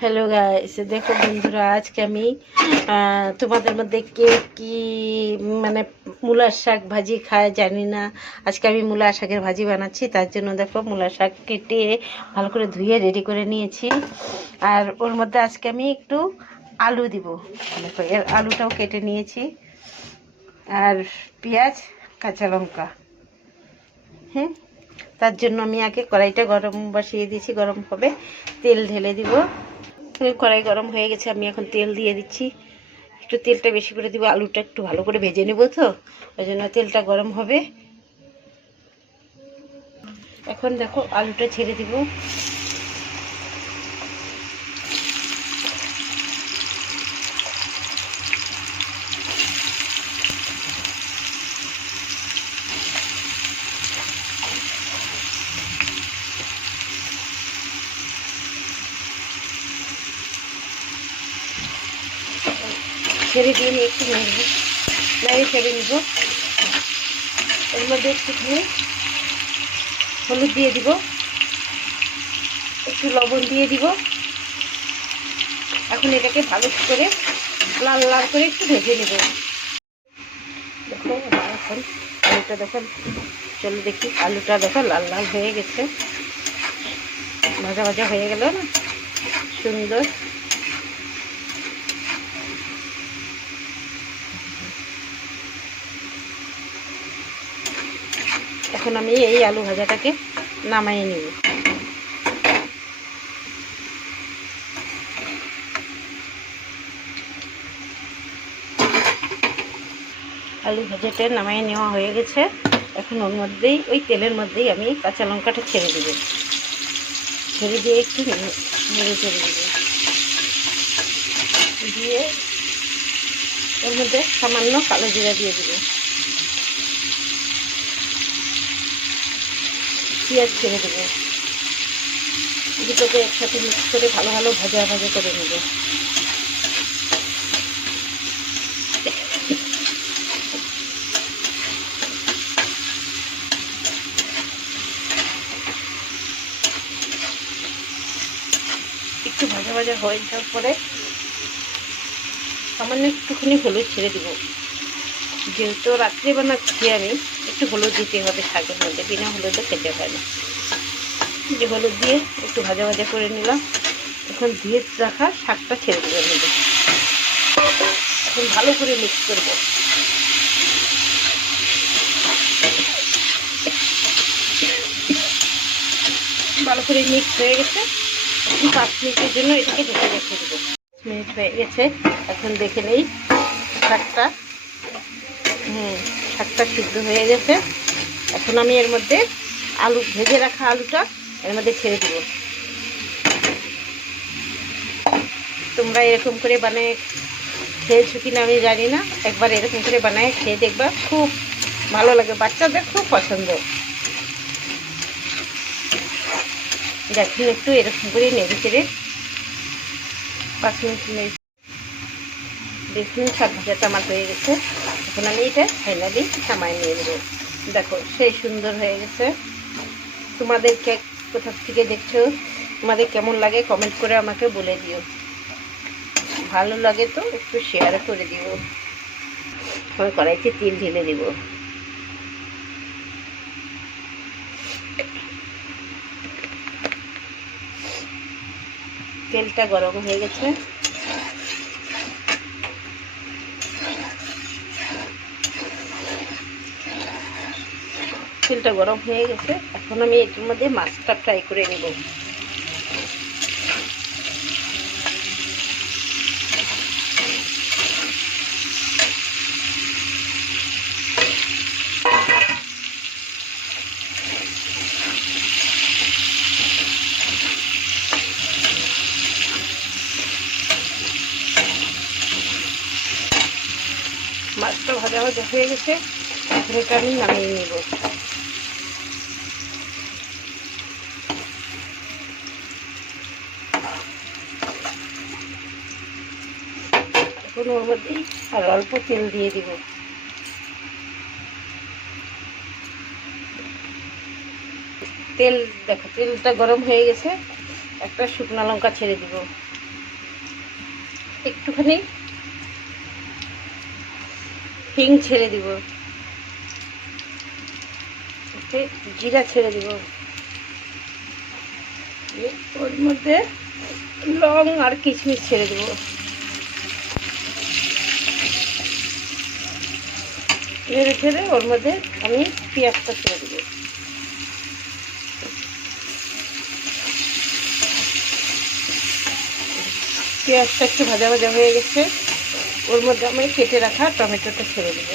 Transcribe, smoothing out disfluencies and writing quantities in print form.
Hello guys, দেখো বন্ধুরা, আজকে আমি তোমাদের মধ্যে কে কি মানে মূলার শাক ভাজি খায় জানি না। আজকে আমি মূলা শাকের ভাজি বানাচ্ছি। তার জন্য দেখো মূলা শাক কেটে ভালো করে ধুয়ে রেডি করে নিয়েছি। আর ওর মধ্যে আজকে আমি একটু আলু দিব। দেখো এর আলুটাও কেটে নিয়েছি, আর পেঁয়াজ, কাঁচা লঙ্কা। হ্যাঁ, তার জন্য আমি আগে কড়াইটা গরম বসিয়ে দিয়েছি, গরম হবে, তেল ঢেলে দিব। কড়াই গরম হয়ে গেছে, আমি এখন তেল দিয়ে দিচ্ছি। একটু তেলটা বেশি করে দিব, আলুটা একটু ভালো করে ভেজে নেব, তো ওই জন্য তেলটা গরম হবে। এখন দেখো আলুটা ছেড়ে দিব। ছেড়ে দিয়ে নিয়ে একটু নেড়ে ছেড়ে নিব। এর মধ্যে একটুখানি হলুদ দিয়ে দিব, একটু লবণ দিয়ে দিব। এখন এটাকে ভালো করে লাল লাল করে একটু ভেজে নেব। দেখো এখন আলুটা দেখো, চলো দেখি, আলুটা দেখো লাল লাল হয়ে গেছে, ভাজা ভাজা হয়ে গেল না, সুন্দর। এখন আমি এই আলু ভাজাটাকে নামাইয়ে নিব। আলু ভাজাটা নামাইয়ে নেওয়া হয়ে গেছে। এখন ওর মধ্যেই, ওই তেলের মধ্যেই আমি কাঁচা লঙ্কাটা ছেড়ে দেব। ছেড়ে দিয়ে একটু নেড়ে ছেড়ে দেব, দিয়ে ওর মধ্যে সামান্য কালো জিরা দিয়ে দেব। পেঁয়াজ ছেড়ে দেবো, দুটোকে একসাথে মিক্স করে ভালো ভালো ভাজা ভাজা করে নেব। একটু ভাজা ভাজা হয়ে যাওয়ার পরে সামান্য একটুখানি হলুদ ছেড়ে দেবো। যেহেতু রাত্রে বানাচ্ছি আমি, একটু হলুদ দিতে হবে শাকের মধ্যে, বিনা হলুদে খেতে হয় না। যে হলুদ দিয়ে একটু ভাজা ভাজা করে নিলাম। এখন দিয়ে রাখা শাকটা ছেড়ে দেবো এর মধ্যে। এখন ভালো করে মিক্স করব। ভালো করে মিক্স হয়ে গেছে। 5 মিনিটের জন্য এটাকে ঢেকে রেখে দেবো। 5 মিনিট হয়ে গেছে, এখন দেখে নেই শাকটা। শাকটা সিদ্ধ হয়ে গেছে। এখন আমি এর মধ্যে আলু, ভেজে রাখা আলুটা এর মধ্যে ছেড়ে দেবো। তোমরা এরকম করে বানিয়ে খেয়েছো কিনা আমি জানি না, একবার এরকম করে বানিয়ে খেয়ে দেখবা, খুব ভালো লাগে, বাচ্চাদের খুব পছন্দ। দেখুন একটু এরকম করে নেড়ে চেড়ে 5 মিনিট দেখুন শাক ভাজাটা আমার হয়ে গেছে। এখন আমি এটা ফাইনালি নামাই নিয়ে নেব। দেখো সেই সুন্দর হয়ে গেছে। তোমাদের কোথা থেকে দেখছো, তোমাদের কেমন লাগে কমেন্ট করে আমাকে বলে দিও। ভালো লাগে তো একটু শেয়ার করে দিও। আমি কড়াইতে তেল ঢেলে দিব। তেলটা গরম হয়ে গেছে। তেলটা গরম হয়ে গেছে, এখন আমি এর মধ্যে মাছটা ফ্রাই করে নেব। মাছটা ভাজা ভাজা হয়ে গেছে, এখন এটা আমি নামিয়ে নেব। এখন ওর মধ্যেই আর অল্প তেল দিয়ে দিব। তেল দেখো, তেলটা গরম হয়ে গেছে। একটা শুকনো লঙ্কা ছেড়ে দিব, একটুখানি হিং ছেড়ে দিব, জিরা ছেড়ে দিব, ওর মধ্যে লং আর কিশমিশ ছেড়ে দিব, নেড়ে ছেড়ে ওর মধ্যে আমি পেঁয়াজটা ছেড়ে দিব। পেঁয়াজটা একটু ভাজা ভাজা হয়ে গেছে, ওর মধ্যে আমি কেটে রাখা টমেটোটা ছেড়ে দেবো।